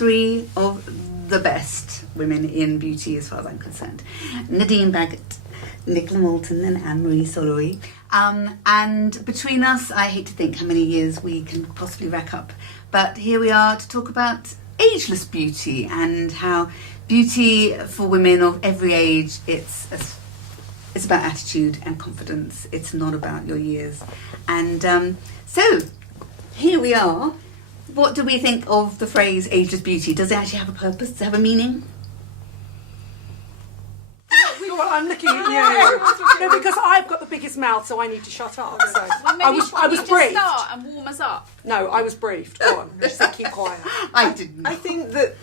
three of the best women in beauty as far as I'm concerned. Nadine Baggott, Nicola Moulton and Anne-Marie Solowij. And between us, I hate to think how many years we can possibly rack up. But here we are to talk about ageless beauty and how beauty for women of every age, it's about attitude and confidence. It's not about your years. And so here we are. What do we think of the phrase ageless beauty? Does it actually have a purpose? Does it have a meaning? Well, I'm looking at you. No, because I've got the biggest mouth, so I need to shut up. So well, maybe I was briefed. Start and warm us up. No, I was briefed. Go on. Just say keep quiet. I didn't. I think that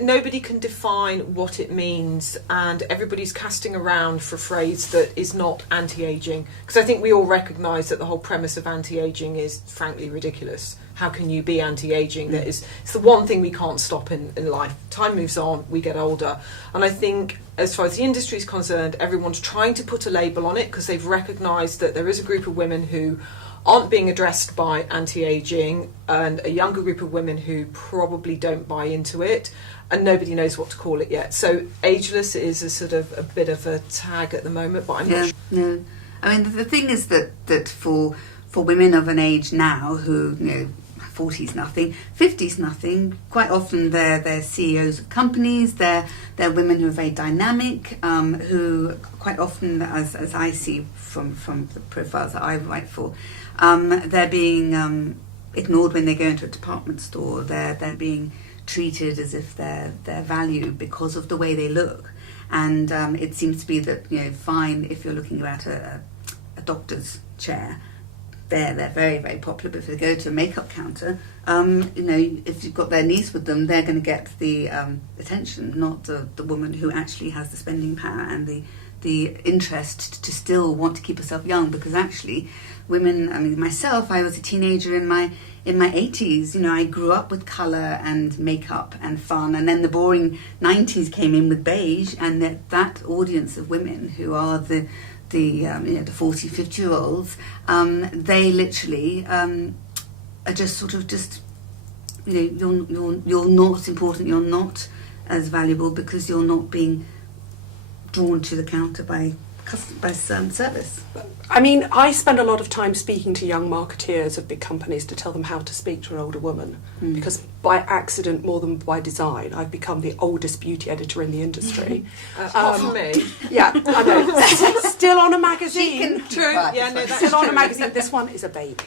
nobody can define what it means, and everybody's casting around for a phrase that is not anti-aging, because I think we all recognise that the whole premise of anti-aging is frankly ridiculous. How can you be anti-aging? It's the one thing we can't stop in life. Time moves on, we get older, and I think as far as the industry is concerned, everyone's trying to put a label on it because they've recognised that there is a group of women who aren't being addressed by anti-aging, and a younger group of women who probably don't buy into it, and nobody knows what to call it yet. So ageless is a sort of a bit of a tag at the moment, but I'm not sure. No. I mean, the thing is that for women of an age now who, 40's nothing, 50's nothing, quite often they're CEOs of companies, they're women who are very dynamic, who quite often, as I see from the profiles that I write for, they're being ignored when they go into a department store. They're being treated as if they're valued because of the way they look. And it seems to be that, fine if you're looking at a doctor's chair, they're very, very popular. But if they go to a makeup counter, if you've got their niece with them, they're going to get the attention, not the woman who actually has the spending power and the interest to still want to keep herself young. Because actually, women, myself, I was a teenager in my 80s. I grew up with colour and makeup and fun, and then the boring 90s came in with beige, and that audience of women who are the 40, 50-year-olds, they literally are just sort of you're not important, you're not as valuable because you're not being drawn to the counter by service. I spend a lot of time speaking to young marketeers of big companies to tell them how to speak to an older woman, because by accident more than by design I've become the oldest beauty editor in the industry. Apart from me. Yeah, I know. Still on a magazine. True. Yeah, no, that's still on true. a magazine. This one is a baby.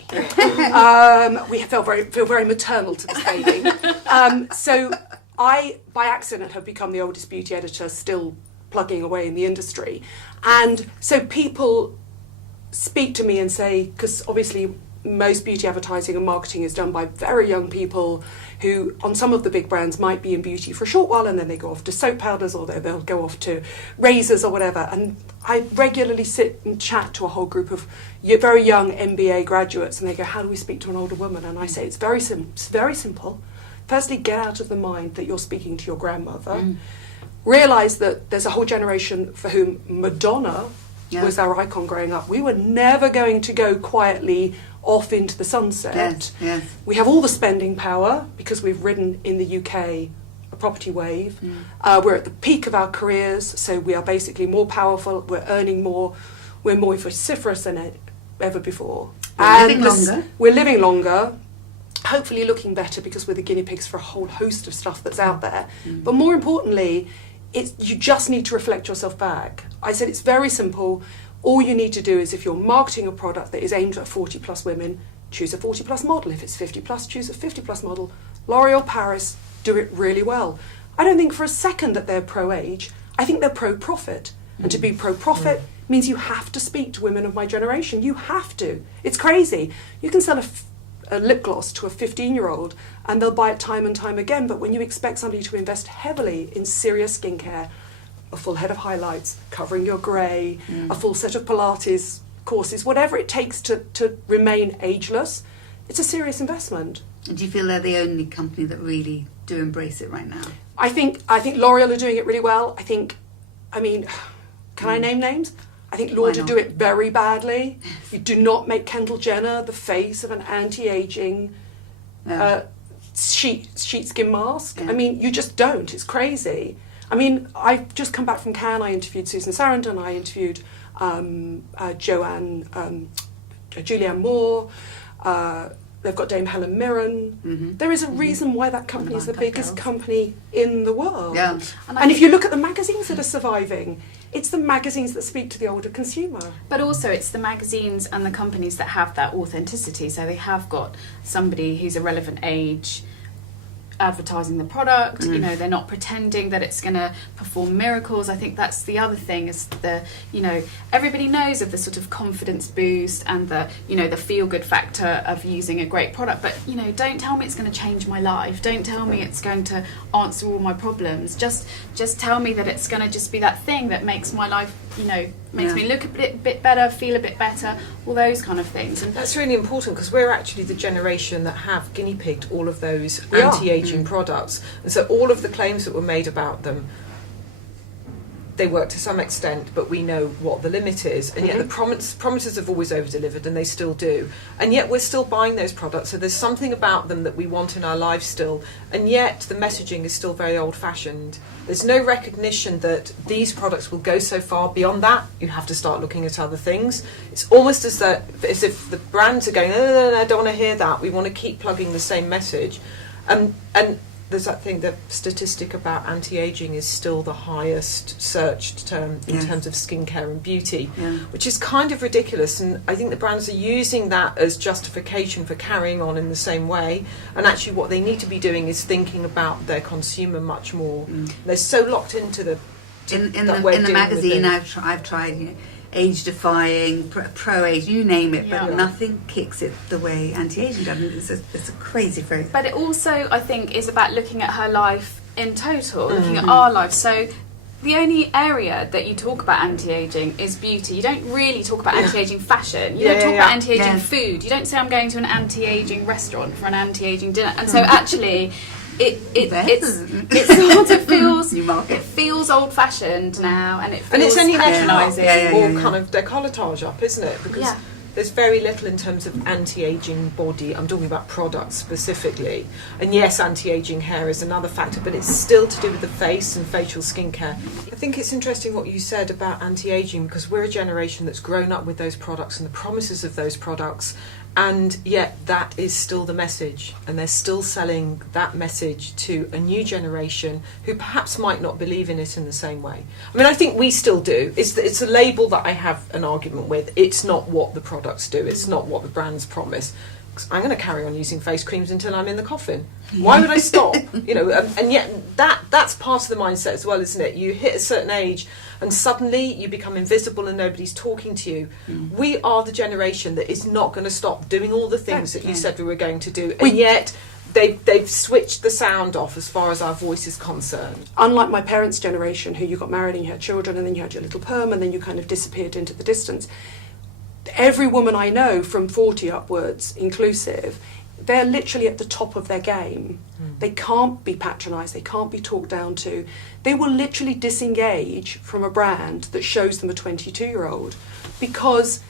We feel very maternal to this baby. So I, by accident, have become the oldest beauty editor, still plugging away in the industry. And so people speak to me and say, because obviously most beauty advertising and marketing is done by very young people who on some of the big brands might be in beauty for a short while and then they go off to soap powders or they'll go off to razors or whatever. And I regularly sit and chat to a whole group of very young MBA graduates and they go, how do we speak to an older woman? And I say, it's very simple. Firstly, get out of the mind that you're speaking to your grandmother. Realise that there's a whole generation for whom Madonna was our icon growing up. We were never going to go quietly off into the sunset. Yes. We have all the spending power because we've ridden in the UK a property wave. We're at the peak of our careers, so we are basically more powerful, we're earning more, we're more vociferous than ever before. We're living longer. Hopefully looking better because we're the guinea pigs for a whole host of stuff that's out there. But more importantly, you just need to reflect yourself back. I said it's very simple. All you need to do is if you're marketing a product that is aimed at 40 plus women, choose a 40 plus model. If it's 50 plus, choose a 50 plus model. L'Oreal Paris do it really well. I don't think for a second that they're pro-age. I think they're pro-profit. And to be pro-profit means you have to speak to women of my generation. You have to. It's crazy. You can sell a lip gloss to a 15-year-old and they'll buy it time and time again, but when you expect somebody to invest heavily in serious skincare, a full head of highlights, covering your grey, a full set of Pilates courses, whatever it takes to remain ageless, it's a serious investment. And do you feel they're the only company that really do embrace it right now? I think L'Oreal are doing it really well. Can I name names? I think Lauder do it very badly. You do not make Kendall Jenner the face of an anti-aging sheepskin mask. Yeah. I mean, you just don't. It's crazy. I mean, I've just come back from Cannes. I interviewed Susan Sarandon. I interviewed Julianne Moore. They've got Dame Helen Mirren. Mm-hmm. There is a reason why that company is the biggest company in the world. Yeah. And if you look at the magazines that are surviving, it's the magazines that speak to the older consumer. But also it's the magazines and the companies that have that authenticity. So they have got somebody who's a relevant age advertising the product, you know, they're not pretending that it's going to perform miracles. I think that's the other thing, is the, you know, everybody knows of the sort of confidence boost and the, you know, the feel good factor of using a great product, but, you know, don't tell me it's going to change my life, don't tell me it's going to answer all my problems, just tell me that it's going to just be that thing that makes my life, you know, makes me look a bit better, feel a bit better, all those kind of things. And that's really important, because we're actually the generation that have guinea pigged all of those We are. anti-aging products, and so all of the claims that were made about them, they work to some extent, but we know what the limit is, and yet the promises have always over-delivered, and they still do, and yet we're still buying those products. So there's something about them that we want in our lives still, and yet the messaging is still very old-fashioned. There's no recognition that these products will go so far. Beyond that, you have to start looking at other things. It's almost as if the brands are going, no, I don't want to hear that. We want to keep plugging the same message, and there's that thing, the statistic about anti-aging is still the highest searched term in terms of skincare and beauty, which is kind of ridiculous. And I think the brands are using that as justification for carrying on in the same way. And actually what they need to be doing is thinking about their consumer much more. They're so locked into the in the magazine. I've tried, you know, age-defying, pro-age, you name it, but nothing kicks it the way anti-aging does. It's a crazy phrase. But it also, I think, is about looking at her life in total, looking at our life. So the only area that you talk about anti-aging is beauty. You don't really talk about anti-aging fashion. You don't talk about anti-aging food. You don't say, I'm going to an anti-aging restaurant for an anti-aging dinner. And so actually it sort of feels old-fashioned now, and it feels and it's only patronising. more kind of décolletage up, isn't it? Because there's very little in terms of anti-aging body. I'm talking about products specifically. And yes, anti-aging hair is another factor, but it's still to do with the face and facial skincare. I think it's interesting what you said about anti-aging, because we're a generation that's grown up with those products and the promises of those products, and yet that is still the message, and they're still selling that message to a new generation who perhaps might not believe in it in the same way. I mean, I think we still do. It's a label that I have an argument with. It's not what the products do. It's not what the brands promise. 'Cause I'm going to carry on using face creams until I'm in the coffin. Why would I stop? You know, and yet that's part of the mindset as well, isn't it? You hit a certain age and suddenly you become invisible and nobody's talking to you. We are the generation that is not going to stop doing all the things that you said we were going to do, and yet they've switched the sound off as far as our voice is concerned. Unlike my parents' generation, who you got married and you had children and then you had your little perm and then you kind of disappeared into the distance, every woman I know from 40 upwards inclusive, they're literally at the top of their game. They can't be patronised, they can't be talked down to. They will literally disengage from a brand that shows them a 22-year-old because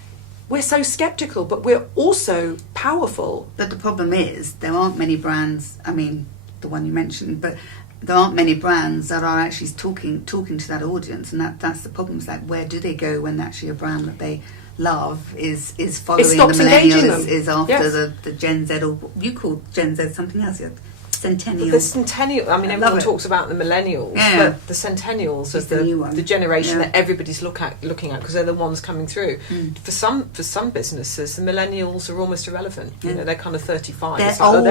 we're so sceptical, but we're also powerful. But the problem is, there aren't many brands, I mean, the one you mentioned, but there aren't many brands that are actually talking to that audience, and that's the problem. It's like, where do they go when actually a brand that they love is following the millennials, is after the Gen Z, or you call Gen Z something else, Centennial. The Centennial, I mean, everyone talks about the millennials, but the Centennials is the generation that everybody's looking at, because they're the ones coming through. For some businesses, the millennials are almost irrelevant. You know, they're kind of 35. They're old.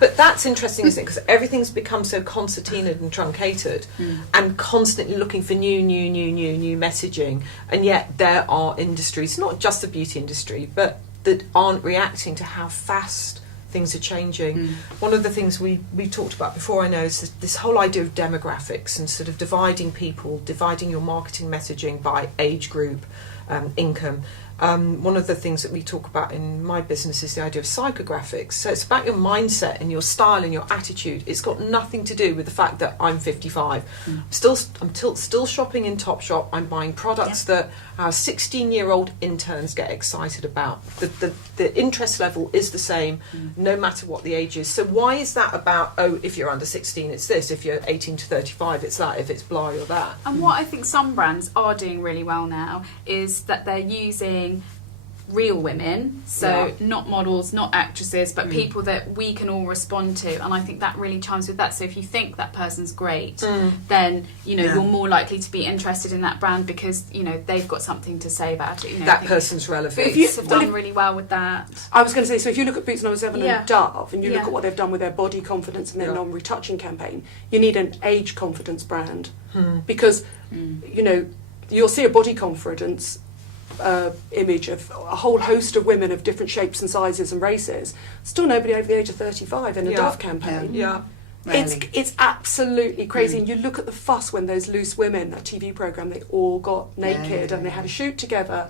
But that's interesting, isn't it? Because everything's become so concertinaed and truncated, and constantly looking for new messaging. And yet there are industries, not just the beauty industry, but that aren't reacting to how fast things are changing. One of the things we talked about before, I know, is this whole idea of demographics and sort of dividing people, dividing your marketing messaging by age group. income. One of the things that we talk about in my business is the idea of psychographics. So it's about your mindset and your style and your attitude. It's got nothing to do with the fact that I'm 55. I'm still shopping in Topshop. I'm buying products that our 16-year-old interns get excited about. The interest level is the same, no matter what the age is. So why is that about, if you're under 16, it's this. If you're 18 to 35, it's that. If it's blah, you're that. And what I think some brands are doing really well now is that they're using real women, so not models, not actresses, but people that we can all respond to, and I think that really chimes with that. So if you think that person's great, then you're more likely to be interested in that brand because they've got something to say about it. That person's relevant. Boots have done really well with that. I was going to say, so if you look at Boots No. 7 and Dove, and you look at what they've done with their body confidence and their non-retouching campaign, you need an age confidence brand because you'll see a body confidence image of a whole host of women of different shapes and sizes and races. Still nobody over the age of 35 in a Dove campaign. It's absolutely crazy. And you look at the fuss when those Loose Women, that TV programme, they all got naked and they had a shoot together.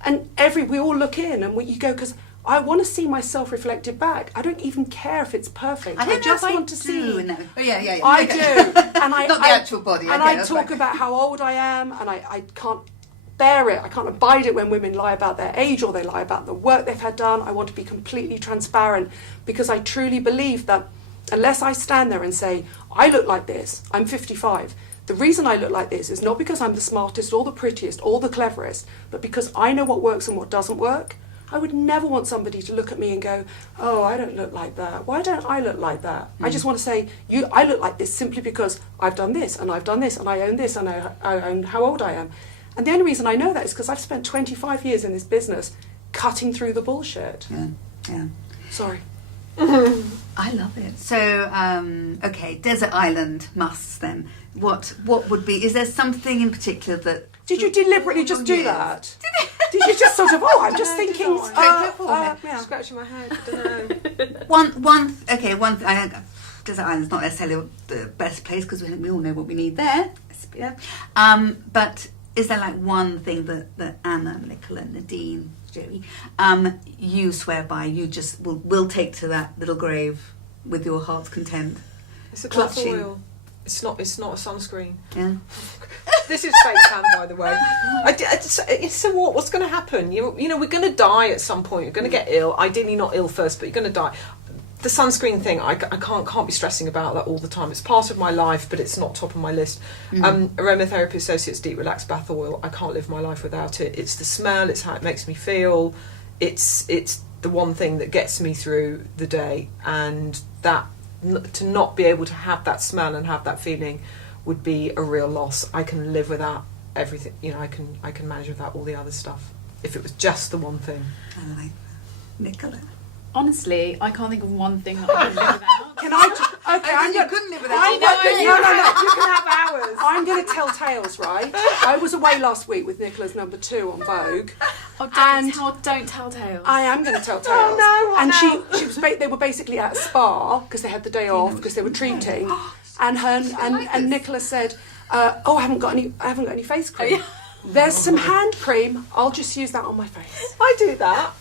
And we all look in and you go, because I want to see myself reflected back. I don't even care if it's perfect. I just want to see. No. Oh, yeah. I do. And not the actual body. And I talk about how old I am, and I can't bear it. I can't abide it when women lie about their age or they lie about the work they've had done. I want to be completely transparent because I truly believe that unless I stand there and say, I look like this, I'm 55. The reason I look like this is not because I'm the smartest or the prettiest or the cleverest, but because I know what works and what doesn't work. I would never want somebody to look at me and go, oh, I don't look like that. Why don't I look like that? I just want to say, I look like this simply because I've done this and I've done this and I own this and I own how old I am. And the only reason I know that is because I've spent 25 years in this business cutting through the bullshit. Yeah. Sorry. I love it. So, okay, desert island musts then. What would be, is there something in particular that... Did you deliberately just do that? Did you just sort of, I'm just thinking... Scratching my head, I don't know. One desert island's not necessarily the best place because we all know what we need there. But... is there like one thing that Anna, Nicola, Nadine, Joey, you swear by, you just will take to that little grave with your heart's content? It's a glass oil. It's not a sunscreen. Yeah. This is fake tan, by the way. So what's going to happen? We're going to die at some point. You're going to get ill. Ideally not ill first, but you're going to die. The sunscreen thing, I can't be stressing about that all the time. It's part of my life, but it's not top of my list. Aromatherapy Associates Deep Relax Bath Oil, I can't live my life without it. It's the smell, it's how it makes me feel. It's the one thing that gets me through the day, and that to not be able to have that smell and have that feeling would be a real loss. I can live without everything. I can manage without all the other stuff if it was just the one thing. I like that. Nicola. Honestly, I can't think of one thing that I can live without. Can I? Okay, you couldn't live without. No. You can have hours. I'm going to tell tales, right? I was away last week with Nicola's number 2 on Vogue. Oh, don't tell tales. I am going to tell tales. Oh no! And she was. They were basically at a spa because they had the day off because they were treating. And Nicola said, I haven't got any face cream. There's some hand cream. I'll just use that on my face. I do that.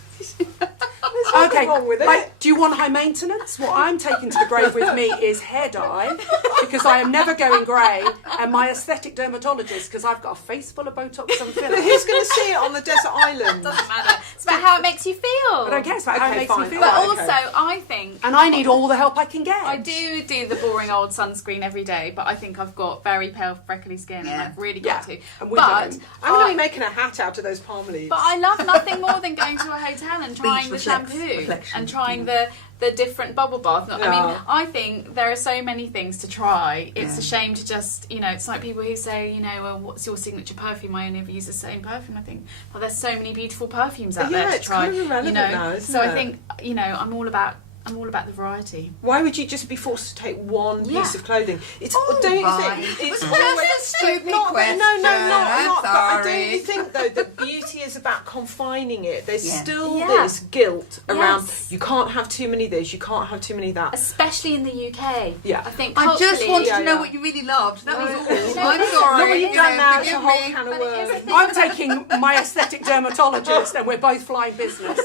There's nothing wrong with it. Do you want high maintenance? What I'm taking to the grave with me is hair dye because I am never going grey, and my aesthetic dermatologist because I've got a face full of Botox and filler. But who's going to see it on the desert island? Doesn't matter. It's about how it makes you feel. I don't care. It's about how it makes me feel. But also, I think... And I need all the help I can get. I do the boring old sunscreen every day, but I think I've got very pale, freckly skin, and I've really got to. But I'm going to be making a hat out of those palm leaves. But I love nothing more than going to a hotel and trying the shampoo and trying the different bubble bath. I mean, I think there are so many things to try. It's a shame to just, it's like people who say, well, what's your signature perfume? I only ever use the same perfume. I think, well, there's so many beautiful perfumes out there to try. Kind of irrelevant now, isn't it? I think, I'm all about I'm all about the variety. Why would you just be forced to take one Yeah. piece of clothing? It's Oh, don't you right. think it's It was just a stupid question. No, I'm not. But I sorry. don't think though that beauty is about confining it. There's Yeah. still Yeah. this guilt around. Yes. You can't have too many this. You can't have too many that. Especially in the UK. Yeah. I think I just culturally- wanted Yeah, to know yeah. what you really loved. That was all. No, I'm no, sorry. Look what you've done now. It's a Forgive whole me. can of But it is a worms. thing I'm about- taking my aesthetic dermatologist and we're both flying business.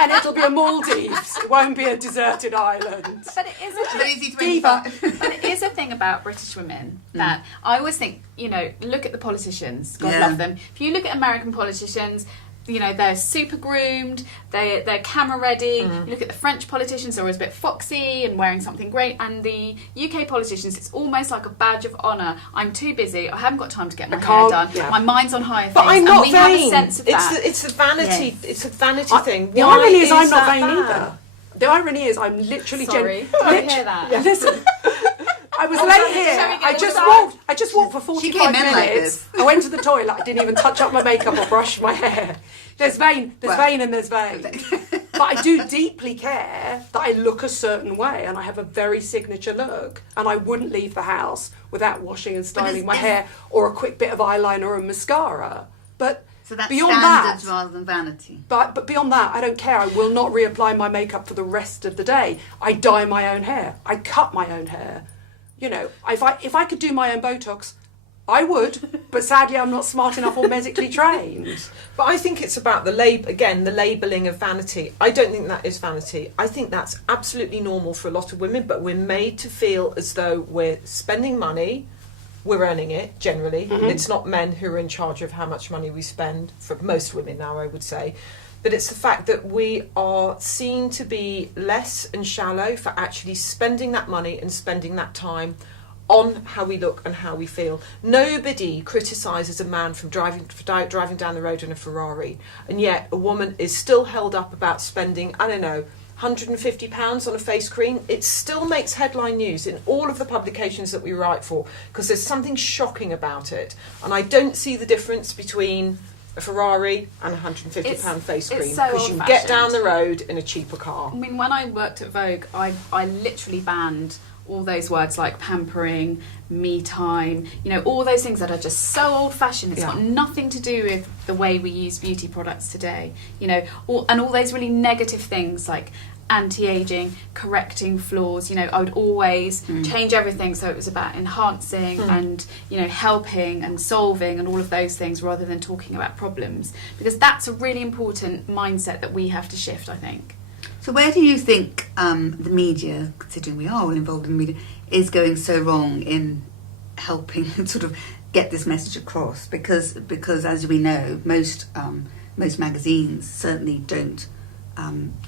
And it'll be a Maldives. It won't be a deserted island. But it is a Very easy to Diva. identify. But it is a thing about British women that I always think, look at the politicians. God Yeah. love them. If you look at American politicians, they're super groomed, they're camera ready. You look at the French politicians, they're always a bit foxy and wearing something great. And the UK politicians, it's almost like a badge of honour. I'm too busy, I haven't got time to get my hair can't- done. yeah. My mind's on higher But things. I'm not and we have vain. a sense of that. It's a vanity. Yes. It's a vanity thing. The Why irony is I'm not that vain bad? either. The irony is I'm literally Sorry, gen- I hear that. Listen, I was late shall here. we get I all just that? walked. I just walked for She 45 came in like minutes. this. I went to the toilet. I didn't even touch up my makeup or brush my hair. There's vein. There's Well. vein and there's vein. But I do deeply care that I look a certain way, and I have a very signature look. And I wouldn't leave the house without washing and styling my hair or a quick bit of eyeliner or mascara. But So that's beyond standards that, rather than vanity. but beyond that, I don't care. I will not reapply my makeup for the rest of the day. I dye my own hair. I cut my own hair. If I could do my own Botox, I would. But sadly, I'm not smart enough or medically trained. But I think it's about the labelling of vanity. I don't think that is vanity. I think that's absolutely normal for a lot of women, but we're made to feel as though we're spending money, we're earning it, generally. It's not men who are in charge of how much money we spend, for most women now, I would say. But it's the fact that we are seen to be less and shallow for actually spending that money and spending that time on how we look and how we feel. Nobody criticises a man from driving down the road in a Ferrari, and yet a woman is still held up about spending, I don't know, £150 on a face cream. It still makes headline news in all of the publications that we write for, because there's something shocking about it. And I don't see the difference between a Ferrari and a £150 face cream, it's so because you can get old-fashioned. down the road in a cheaper car. I mean, when I worked at Vogue, I literally banned all those words like pampering, me time, all those things that are just so old-fashioned. It's got nothing to do with the way we use beauty products today. All those really negative things like anti-aging, correcting flaws. I would always change everything so it was about enhancing and helping and solving and all of those things, rather than talking about problems, because that's a really important mindset that we have to shift, I think. So where do you think the media, considering we are all involved in the media, is going so wrong in helping sort of get this message across? Because as we know, most magazines certainly don't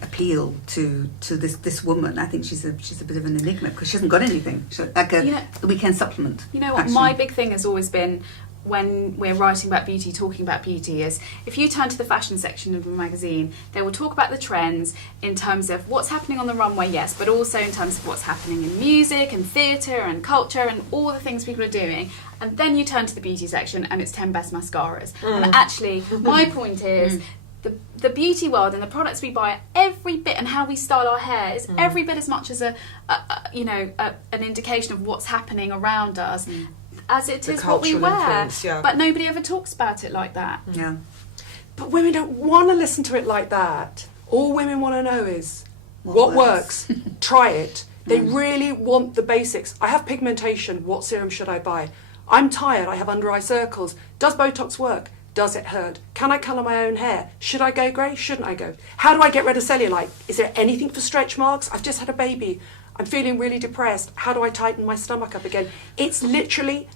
appeal to this woman. I think she's a bit of an enigma because she hasn't got anything. Like a weekend supplement. You know what? actually. My big thing has always been, when we're writing about beauty, talking about beauty, is if you turn to the fashion section of a magazine, they will talk about the trends in terms of what's happening on the runway, yes, but also in terms of what's happening in music and theatre and culture and all the things people are doing. And then you turn to the beauty section and it's 10 best mascaras. And actually, my point is, the beauty world and the products we buy, every bit, and how we style our hair is every bit as much as an indication of what's happening around us as it The is what we cultural wear. influence, yeah. But nobody ever talks about it like that. Yeah. But women don't want to listen to it like that. All women want to know is what works. Try it. They really want the basics. I have pigmentation. What serum should I buy? I'm tired. I have under eye circles. Does Botox work? Does it hurt? Can I colour my own hair? Should I go grey? Shouldn't I go? How do I get rid of cellulite? Is there anything for stretch marks? I've just had a baby. I'm feeling really depressed. How do I tighten my stomach up again? It's literally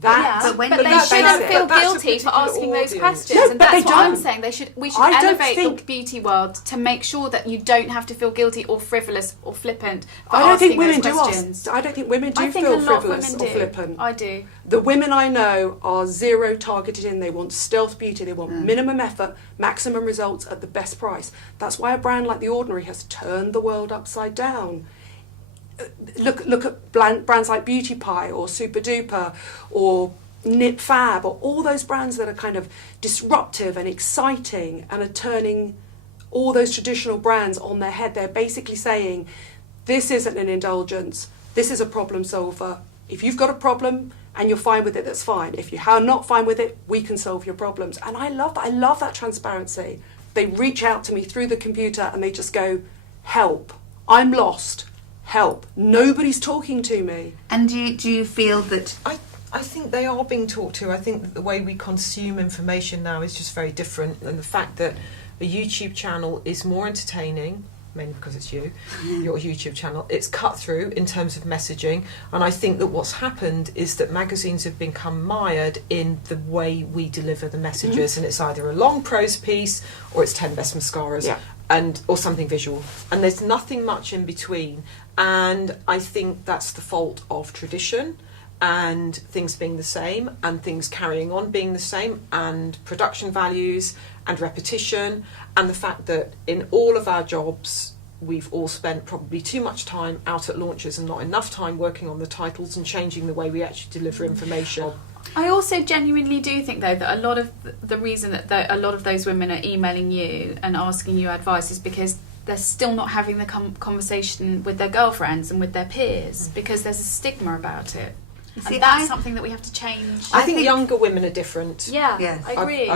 that. But when but you they basic. shouldn't feel But that's a guilty for particular asking those audience. questions, No, and but that's they what I'm don't. saying. We should I don't elevate think- the beauty world to make sure that you don't have to feel guilty or frivolous or flippant for I don't asking think women those do questions. I don't think women do I think feel a lot of frivolous women or do. flippant. I do. The women I know are zero targeted in. They want stealth beauty. They want minimum effort, maximum results at the best price. That's why a brand like The Ordinary has turned the world upside down. Look at brands like Beauty Pie or Super Duper or Knit Fab, or all those brands that are kind of disruptive and exciting and are turning all those traditional brands on their head. They're basically saying, this isn't an indulgence, this is a problem solver. If you've got a problem and you're fine with it, that's fine. If you're not fine with it, we can solve your problems. And I love that. I love that transparency. They reach out to me through the computer and they just go, help, I'm lost, help, nobody's talking to me. And do you feel that... I think they are being talked to. I think that the way we consume information now is just very different, and the fact that a YouTube channel is more entertaining, mainly because it's your YouTube channel, it's cut through in terms of messaging, and I think that what's happened is that magazines have become mired in the way we deliver the messages, and it's either a long prose piece or it's 10 best mascaras. Or something visual, and there's nothing much in between, and I think that's the fault of tradition and things being the same and things carrying on being the same and production values and repetition, and the fact that in all of our jobs we've all spent probably too much time out at launches and not enough time working on the titles and changing the way we actually deliver information. I also genuinely do think, though, that a lot of the reason that a lot of those women are emailing you and asking you advice is because they're still not having the conversation with their girlfriends and with their peers, because there's a stigma about it. See, and that's something that we have to change. I think younger women are different. Yeah, Yes. I agree.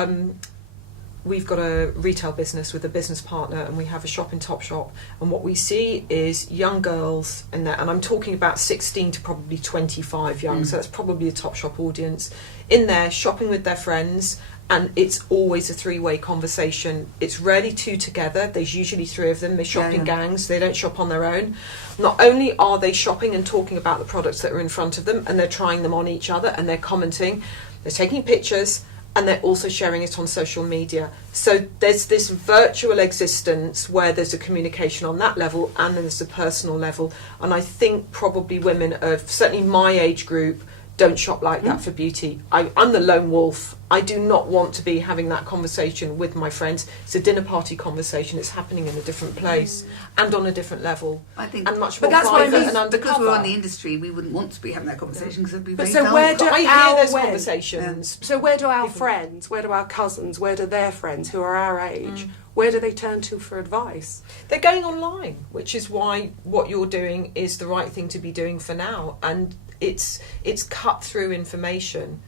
We've got a retail business with a business partner, and we have a shop in Topshop, and what we see is young girls, and I'm talking about 16 to probably 25 young, so that's probably a Topshop audience, in there shopping with their friends, and it's always a three-way conversation. It's rarely two together. There's usually three of them. They shop in gangs. They don't shop on their own. Not only are they shopping and talking about the products that are in front of them, and they're trying them on each other, and they're commenting, they're taking pictures, and they're also sharing it on social media. So there's this virtual existence where there's a communication on that level and there's a personal level. And I think probably women of certainly my age group don't shop like that for beauty. I'm the lone wolf. I do not want to be having that conversation with my friends. It's a dinner party conversation. It's happening in a different place and on a different level. I think, and much more but that's what I private mean. and undercover. Because we're on the industry, we wouldn't want to be having that conversation because it'd be very so dull. where do I our hear those when- conversations. So where do our friends, where do our cousins, where do their friends who are our age, where do they turn to for advice? They're going online, which is why what you're doing is the right thing to be doing for now. And it's cut through information.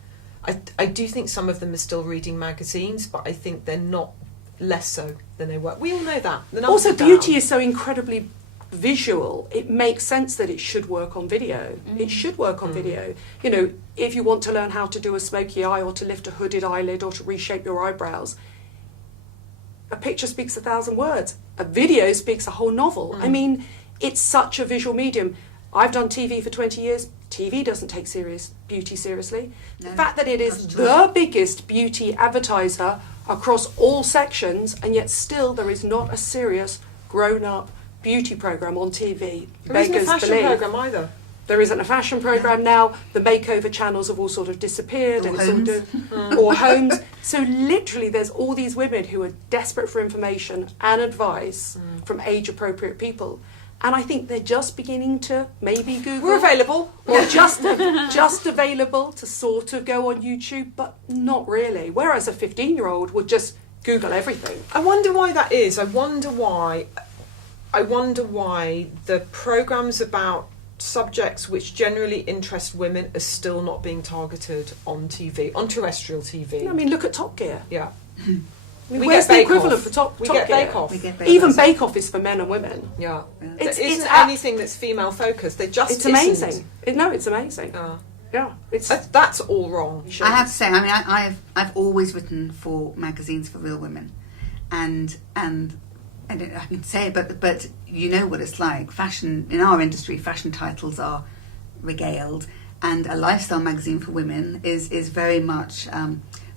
I do think some of them are still reading magazines, but I think they're not less so than they were. We all know that. The numbers Also, are down. beauty is so incredibly visual. It makes sense that it should work on video. It should work on video. You know, if you want to learn how to do a smoky eye or to lift a hooded eyelid or to reshape your eyebrows, a picture speaks 1,000 words. A video speaks a whole novel. I mean, it's such a visual medium. I've done TV for 20 years. TV doesn't take beauty seriously. No, the fact that it is that's true. the biggest beauty advertiser across all sections, and yet still there is not a serious grown-up beauty programme on TV. There isn't a Beggars fashion believe. programme either. There isn't a fashion programme now. The makeover channels have all sort of disappeared. Or and homes. Sort of or homes. So literally there's all these women who are desperate for information and advice from age-appropriate people. And I think they're just beginning to maybe Google. We're available. Or just available to sort of go on YouTube, but not really. Whereas a 15-year-old would just Google everything. I wonder why that is. I wonder why the programmes about subjects which generally interest women are still not being targeted on TV, on terrestrial TV. I mean, look at Top Gear. Yeah. I mean, We where's get the Bake equivalent Off. for Top We Top get Gear? Bake Off. We get Bake Even Off. Bake Off is for men and women. Yeah. It's There isn't ab- anything that's female focused. There just It's isn't. amazing. It's amazing. Yeah, it's. That's all wrong. I have to say, I mean, I've always written for magazines for real women, and I can say it, but you know what it's like. Fashion in our industry, fashion titles are regaled, and a lifestyle magazine for women is very much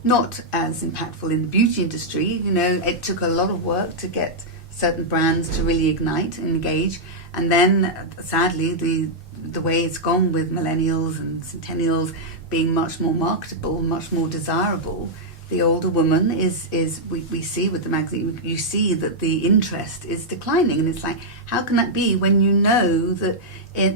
not as impactful in the beauty industry. You know, it took a lot of work to get certain brands to really ignite and engage, and then sadly the way it's gone with millennials and centennials being much more marketable, much more desirable, the older woman is we see with the magazine, you see that the interest is declining, and it's like, how can that be when you know that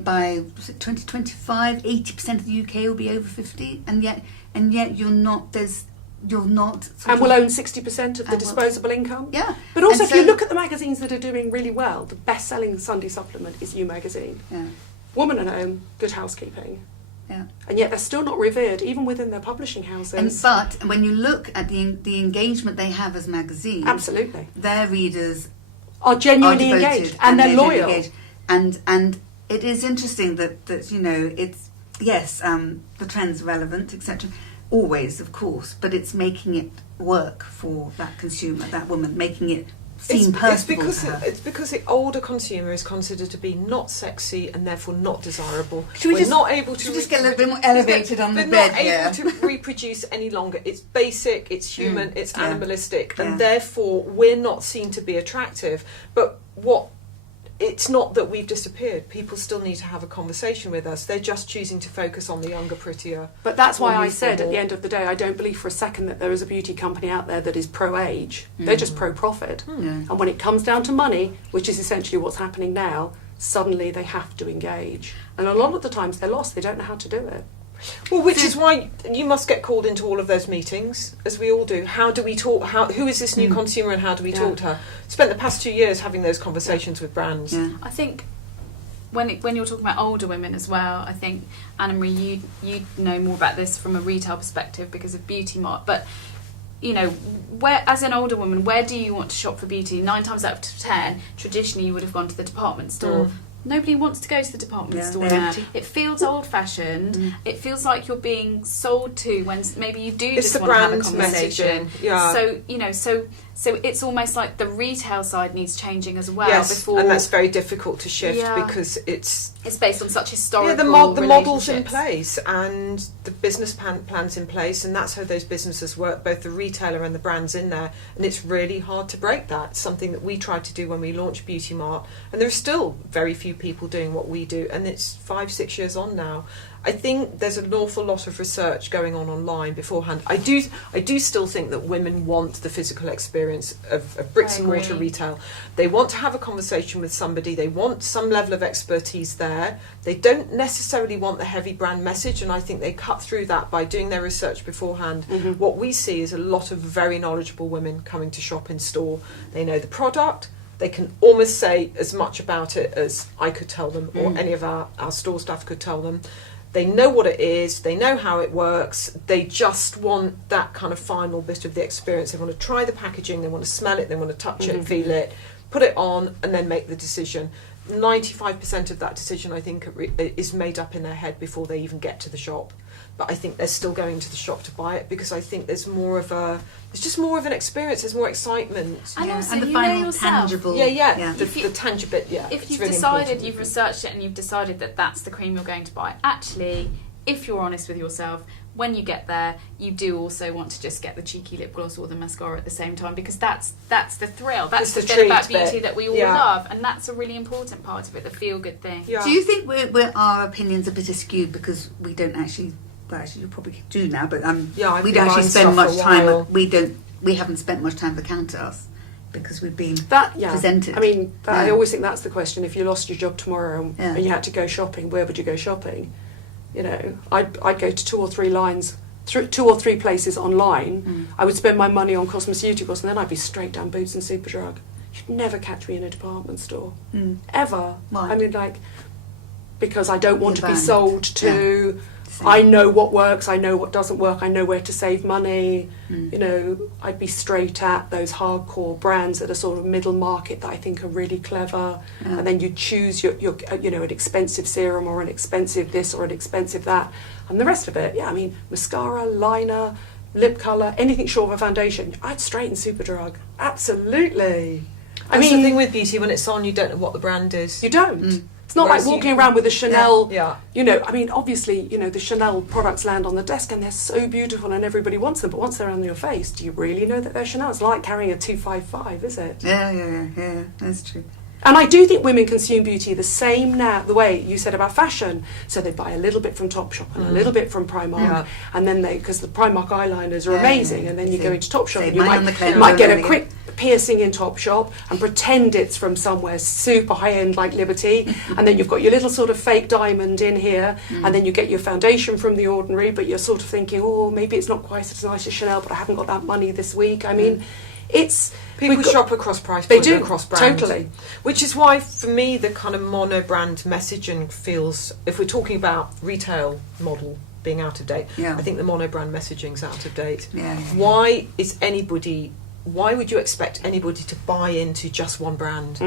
by 2025 80% of the UK will be over 50, and yet you're not, there's you're not... And will own 60% of the disposable income. Yeah. But also, And if you look at the magazines that are doing really well, the best-selling Sunday supplement is You Magazine. Yeah. Woman and Home, Good Housekeeping. Yeah. And yet they're still not revered, even within their publishing houses. But when you look at the engagement they have as magazines... Absolutely. Their readers are genuinely devoted, engaged, and they're loyal. engaged. And it is interesting that you know, it's... Yes, the trend's relevant, etc. Always, of course, but it's making it work for that consumer, that woman, making it seem personable to her. It's because the older consumer is considered to be not sexy and therefore not desirable. Should we not able to just get a little bit more elevated on the bed? They're not able to reproduce any longer. It's basic, it's human, it's animalistic, and therefore we're not seen to be attractive. But it's not that we've disappeared. People still need to have a conversation with us. They're just choosing to focus on the younger, prettier. But that's why I said at the end of the day, I don't believe for a second that there is a beauty company out there that is pro-age. They're just pro-profit. And when it comes down to money, which is essentially what's happening now, suddenly they have to engage. And a lot of the times they're lost. They don't know how to do it. Well, which is why you must get called into all of those meetings, as we all do. How do we talk? Who is this new consumer, and how do we talk to her? Spent the past 2 years having those conversations with brands. I think when you're talking about older women as well, I think Anna-Marie, you know more about this from a retail perspective because of Beauty Mart, but you know, where as an older woman, where do you want to shop for beauty? 9 times out of 10, traditionally you would have gone to the department store. Nobody wants to go to the department store now. It feels old-fashioned. It feels like you're being sold to when maybe you do just want to have a conversation. Messaging. Yeah. So you know, so it's almost like the retail side needs changing as well. Yes, and that's very difficult to shift because it's based on such historical the model's in place and the business plan's in place, and that's how those businesses work, both the retailer and the brands in there, and it's really hard to break that. It's something that we tried to do when we launched Beauty Mart, and there's still very few people doing what we do, and it's 5-6 years on now. I think there's an awful lot of research going on online beforehand. I do still think that women want the physical experience of bricks and mortar retail. They want to have a conversation with somebody. They want some level of expertise there. They don't necessarily want the heavy brand message, and I think they cut through that by doing their research beforehand. What we see is a lot of very knowledgeable women coming to shop in store. They know the product. They can almost say as much about it as I could tell them or any of our store staff could tell them. They know what it is, they know how it works, they just want that kind of final bit of the experience. They want to try the packaging, they want to smell it, they want to touch it, feel it, put it on, and then make the decision. 95% of that decision, I think, is made up in their head before they even get to the shop. But I think they're still going to the shop to buy it because I think there's just more of an experience. There's more excitement. And also, and the you final know yourself. tangible. The tangible bit. Yeah. If you've really decided, important. you've researched it, and you've decided that that's the cream you're going to buy, actually, if you're honest with yourself, when you get there, you do also want to just get the cheeky lip gloss or the mascara at the same time because that's the thrill. That's the bit about beauty that we all love, and that's a really important part of it, the feel-good thing. Yeah. Do you think our opinions are a bit skewed because we don't actually... Well, actually, you probably do now, but we don't actually spend much time. We haven't spent much time at the counter us because we've been presented. I mean, I always think that's the question. If you lost your job tomorrow and you had to go shopping, where would you go shopping? You know, I'd go to 2 or 3 lines, 2 or 3 places online. I would spend my money on cosmeceuticals, and then I'd be straight down Boots and Superdrug. You'd never catch me in a department store, ever. Why? I mean, because I don't want to be sold to. Yeah. I know what works, I know what doesn't work, I know where to save money. You know, I'd be straight at those hardcore brands that are sort of middle market that I think are really clever. And then you choose your an expensive serum or an expensive this or an expensive that. And the rest of it, mascara, liner, lip colour, anything short of a foundation, I'd straight in Superdrug. Absolutely. That's the thing with beauty, when it's on, you don't know what the brand is. You don't. It's not like walking around with a Chanel, obviously, the Chanel products land on the desk and they're so beautiful and everybody wants them, but once they're on your face, do you really know that they're Chanel? It's like carrying a 255, is it? Yeah, that's true. And I do think women consume beauty the same now, the way you said about fashion. So they buy a little bit from Topshop and a little bit from Primark, and then because the Primark eyeliners are amazing, and then you go into Topshop and you might get a quick piercing in Topshop and pretend it's from somewhere super high-end like Liberty, and then you've got your little sort of fake diamond in here, and then you get your foundation from The Ordinary, but you're sort of thinking, oh, maybe it's not quite as nice as Chanel, but I haven't got that money this week. I mean, it's... People shop across price They points, do, across brands. totally. Which is why, for me, the kind of mono-brand messaging feels, if we're talking about retail model being out of date, Yeah. I think the mono-brand messaging's out of date. Yeah. Why would you expect anybody to buy into just one brand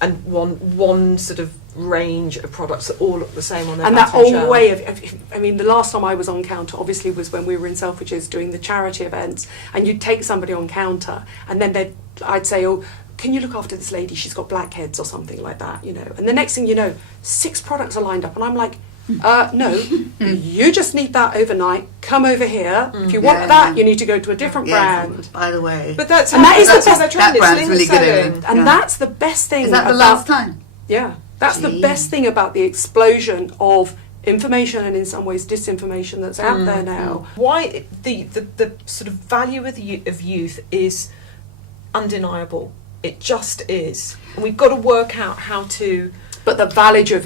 and one sort of range of products that all look the same on their And that bathroom old shelf? way of, I mean, the last time I was on counter obviously was when we were in Selfridges doing the charity events, and you'd take somebody on counter and then I'd say, oh, can you look after this lady? She's got blackheads or something like that, you know. And the next thing you know, 6 products are lined up, and I'm like, no, you just need that overnight. Come over here. If you want that, you need to go to a different brand. By the way. But that's And that is the that's best- how they're trending. that brand's It's really link good at selling. it. And Yeah. that's the best thing Is that the about... last time? Yeah, that's the Gee. best thing about the explosion of information and in some ways disinformation that's out there now. Why the sort of value of youth is undeniable. It just is. And we've got to work out how to... But the value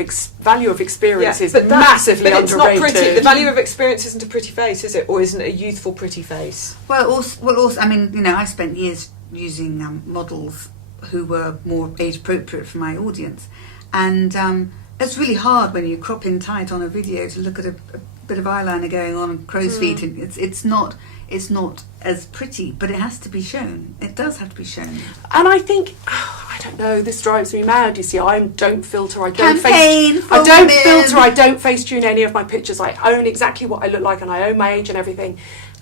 of experience is but massively but it's underrated. not pretty. The value of experience isn't a pretty face, is it? Or isn't it a youthful pretty face? Well, also, I mean, you know, I spent years using models who were more age appropriate for my audience, and it's really hard when you crop in tight on a video to look at a bit of eyeliner going on crow's feet, and it's not as pretty, but it has to be shown. It does have to be shown. And I think, I don't know, this drives me mad. You see, I don't filter, I don't Campaign for I don't women. filter, I don't face tune any of my pictures. I own exactly what I look like, and I own my age and everything.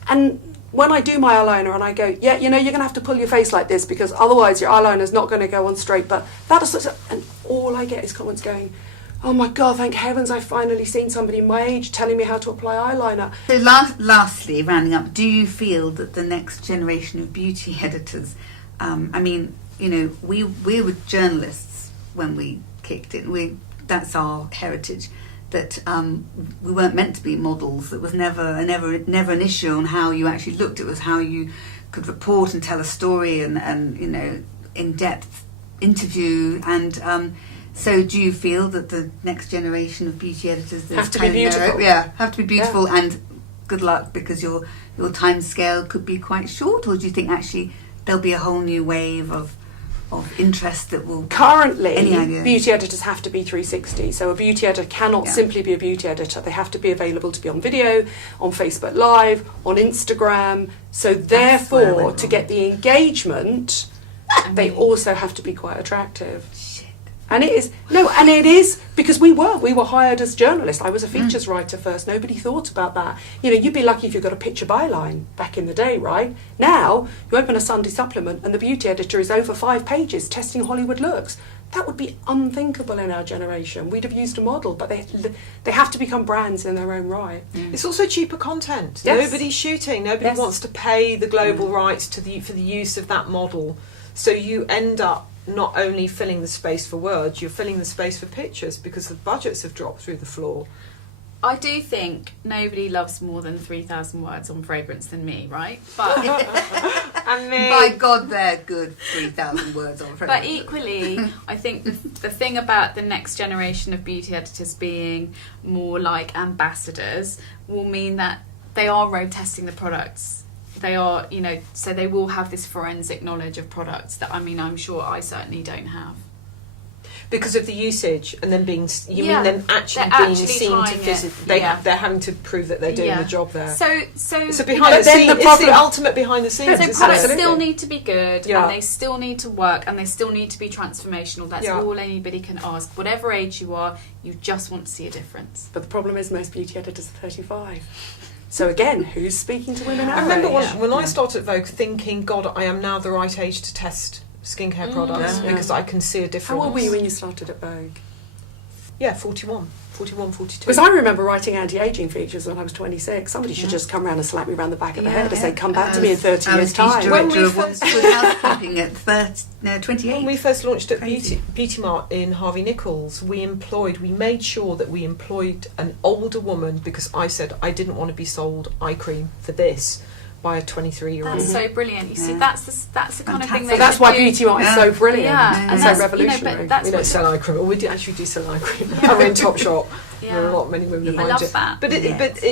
And when I do my eyeliner and I go, yeah, you know, you're going to have to pull your face like this because otherwise your eyeliner's not going to go on straight. But that is and all I get is comments going, oh my God, thank heavens I've finally seen somebody my age telling me how to apply eyeliner. So lastly, rounding up, do you feel that the next generation of beauty editors, I mean, you know, we were journalists when we kicked in. That's our heritage. That we weren't meant to be models. It was never an issue on how you actually looked. It was how you could report and tell a story and you know, in-depth interview. And so do you feel that the next generation of beauty editors Have to be beautiful. Have to be beautiful, and good luck, because your time scale could be quite short? Or do you think actually there'll be a whole new wave of interest that will... Currently, Any idea? beauty editors have to be 360. So a beauty editor cannot simply be a beauty editor. They have to be available to be on video, on Facebook Live, on Instagram. So where I therefore, went to wrong. get the engagement, they also have to be quite attractive. Shit. And it is because we were hired as journalists. I was a features writer first. Nobody thought about that. You know, you'd be lucky if you got a picture byline back in the day, right? Now you open a Sunday supplement and the beauty editor is over 5 pages testing Hollywood looks. That would be unthinkable in our generation. We'd have used a model, but they have to become brands in their own right. It's also cheaper content. Yes. Nobody's shooting. Nobody Yes. wants to pay the global rights for the use of that model. So you end up not only filling the space for words, you're filling the space for pictures because the budgets have dropped through the floor. I do think nobody loves more than 3,000 words on fragrance than me, right? But And me. By God, they're good 3,000 words on but equally, I think the thing about the next generation of beauty editors being more like ambassadors will mean that they are road testing the products. They are, you know, so they will have this forensic knowledge of products that, I mean, I'm sure I certainly don't have. Because of the usage, and then being, you Yeah, mean them actually they're being actually seen to trying it. physically, Yeah. they're having to prove that they're doing Yeah. the job there. So Behind the then scenes, the it's problem- the ultimate behind the scenes. So So isn't products it? Absolutely. still need to be good, Yeah. and they still need to work, and they still need to be transformational. That's Yeah. all anybody can ask. Whatever age you are, you just want to see a difference. But the problem is most beauty editors are 35. So again, who's speaking to women I our remember age? when I started at Vogue thinking, God, I am now the right age to test skincare products Yeah. because I can see a difference. How old were you when you started at Vogue? Yeah, 41, 42. Because I remember writing anti-aging features when I was 26. Somebody should just come round and slap me around the back of the head and say, come back to me in 30 years' time. When we Director of first- Wandsworth Housekeeping at 28. When we first launched at Crazy. Beauty Mart in Harvey Nichols, we made sure that we employed an older woman because I said I didn't want to be sold eye cream for this. by a 23-year-old. That's so brilliant. You see, Yeah. that's the kind of thing. Fantastic. They So that's should why do. beauty art is so brilliant Yeah, and that's, so you know, revolutionary. but that's We don't what- sell eye cream. We do actually do sell eye cream. We're in Topshop. Yeah. There are not many women who I mind love it. that. But Yes.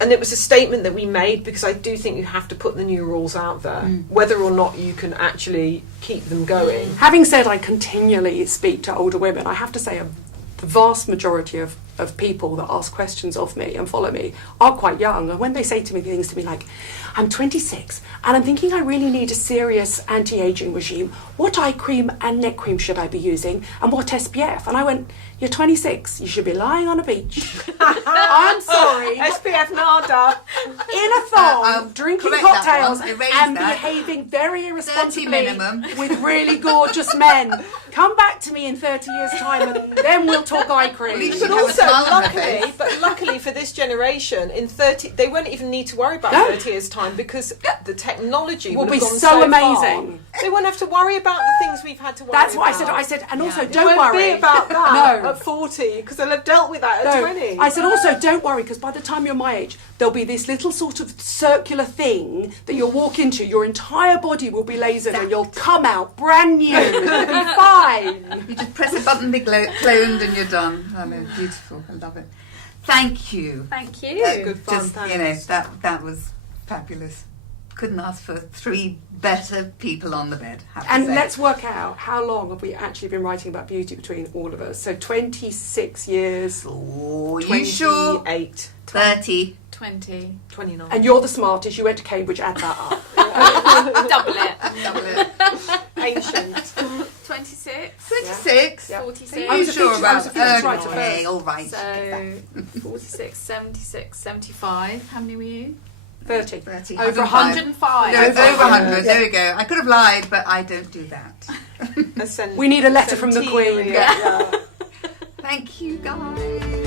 it was a statement that we made because I do think you have to put the new rules out there, whether or not you can actually keep them going. Having said I continually speak to older women, I have to say the vast majority of people that ask questions of me and follow me are quite young. And when they say to me things to me like, I'm 26 and I'm thinking I really need a serious anti-aging regime. What eye cream and neck cream should I be using? And what SPF? And I went, you're 26, you should be lying on a beach. I'm sorry. SPF nada. In a thong, drinking correct that cocktails one. Erase and that. behaving very irresponsibly 30 minimum. with really gorgeous men. Come back to me in 30 years' time and then we'll talk eye cream. least But Have a also, smile on her luckily for this generation, in 30, they won't even need to worry about No. 30 years' time because the technology Will will be have gone so far. amazing. They won't have to worry about the things we've had to worry That's about. what I said, and also It don't won't worry. be about that No. at 40 because they'll have dealt with that at No, 20. I said also don't worry because by the time you're my age, there'll be this little sort of circular thing that you'll walk into. Your entire body will be lasered and you'll come out brand new. It'll be fine. You just press a button, be cloned, and you're done. I know, beautiful. I love it. Thank you. Thank you. Good fun, Just, thanks. that was fabulous. Couldn't ask for 3 better people on the bed. have to And say. let's work out how long have we actually been writing about beauty between all of us. So 26 years. Oh, you sure? 28, 30. 20. 29. And you're the smartest. You went to Cambridge. Add that up. Double it. Double it. Ancient. 26. 26. Yeah. 46. Are you sure I was about a feature writer okay, first. all right. So 46, 76, 75. How many were you? 30. 30. Over 105. 105. No, over 100. Yeah. There we go. I could have lied, but I don't do that. We need a letter from the Queen. Yeah. Thank you, guys.